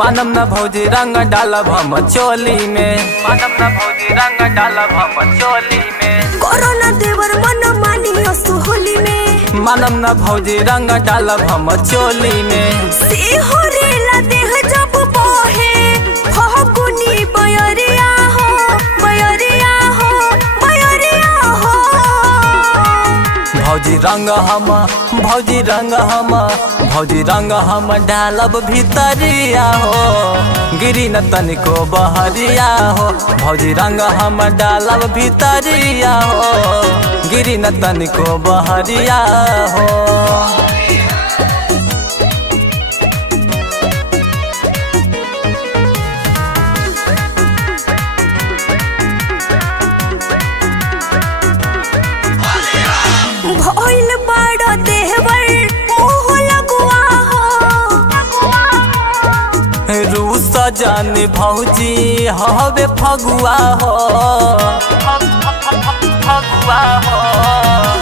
मानम न भौजी रंग डालब हम चोली में, मानम न भौजी रंग डालब हम चोली में। कोरोना देवर मन मानी असु होली में, मानम न भौजी रंग डालब हम चोली में। सिहोरेला देह जब बहे फगुनी बयरिया हो, बयरिया हो, बयरिया हो। भौजी रंग हम, भौजी रंग हम, भौजी रंग हम डालब भीतरिया हो, गिरी न तनिको बहरिया हो। भौजी रंग हम डालब भीतरिया हो, गिरी न तनिको बहरिया हो। भइल बड़ देवर मोह लगुआ हो, रूस जाने भौजी हवे फगुआ हो, फगुआ हो।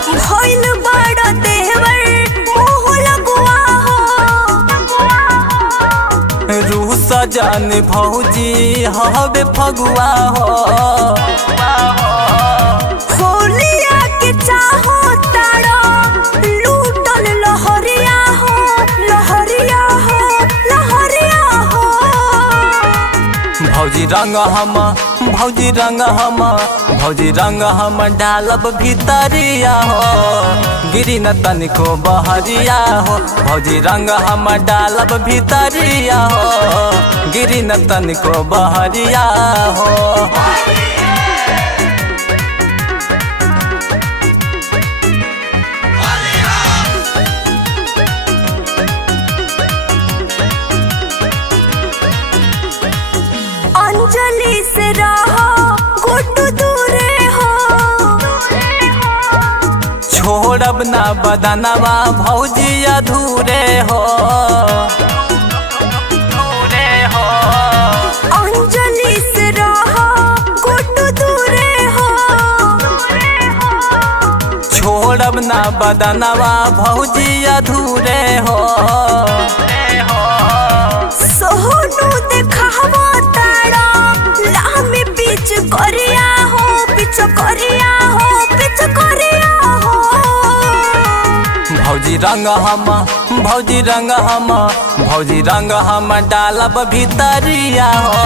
भइल बड़ देवर मोह लगुआ हो, रूस जाने भौजी हवे फगुआ हो। होलिया के चाहो तारो लूटल लहरिया हो, लहरिया हो, लहरिया हो। भौजी रंग हम, भौजी रंग हम, भौजी रंग हम डालब भीतरिया हो, गिरी न तनिको बहरिया हो। भौजी रंग हम डालब भीतरिया हो, गिरी न तनिको बहरिया हो। अंजलि से रहो गुट दूरे हो, छोड़ब ना बदनवा भौजी अधूरे हो, अधूरे हो। अंजलि से रहो गुट दूरे हो, छोड़ब ना बदनवा भौजी अधूरे हो। सोनू देखावा तारा लामी बीच करिया हो, बीच करिया हो, बीच करिया हो। भौजी रंग हम, भौजी रंग हम, भौजी रंग हम डालब भीतरिया हो,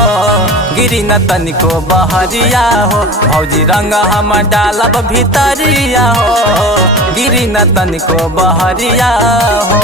गिरी न तनिको बहरिया हो। भौजी रंग हम डालब भीतरिया हो, गिरी न तनिको बहरिया हो।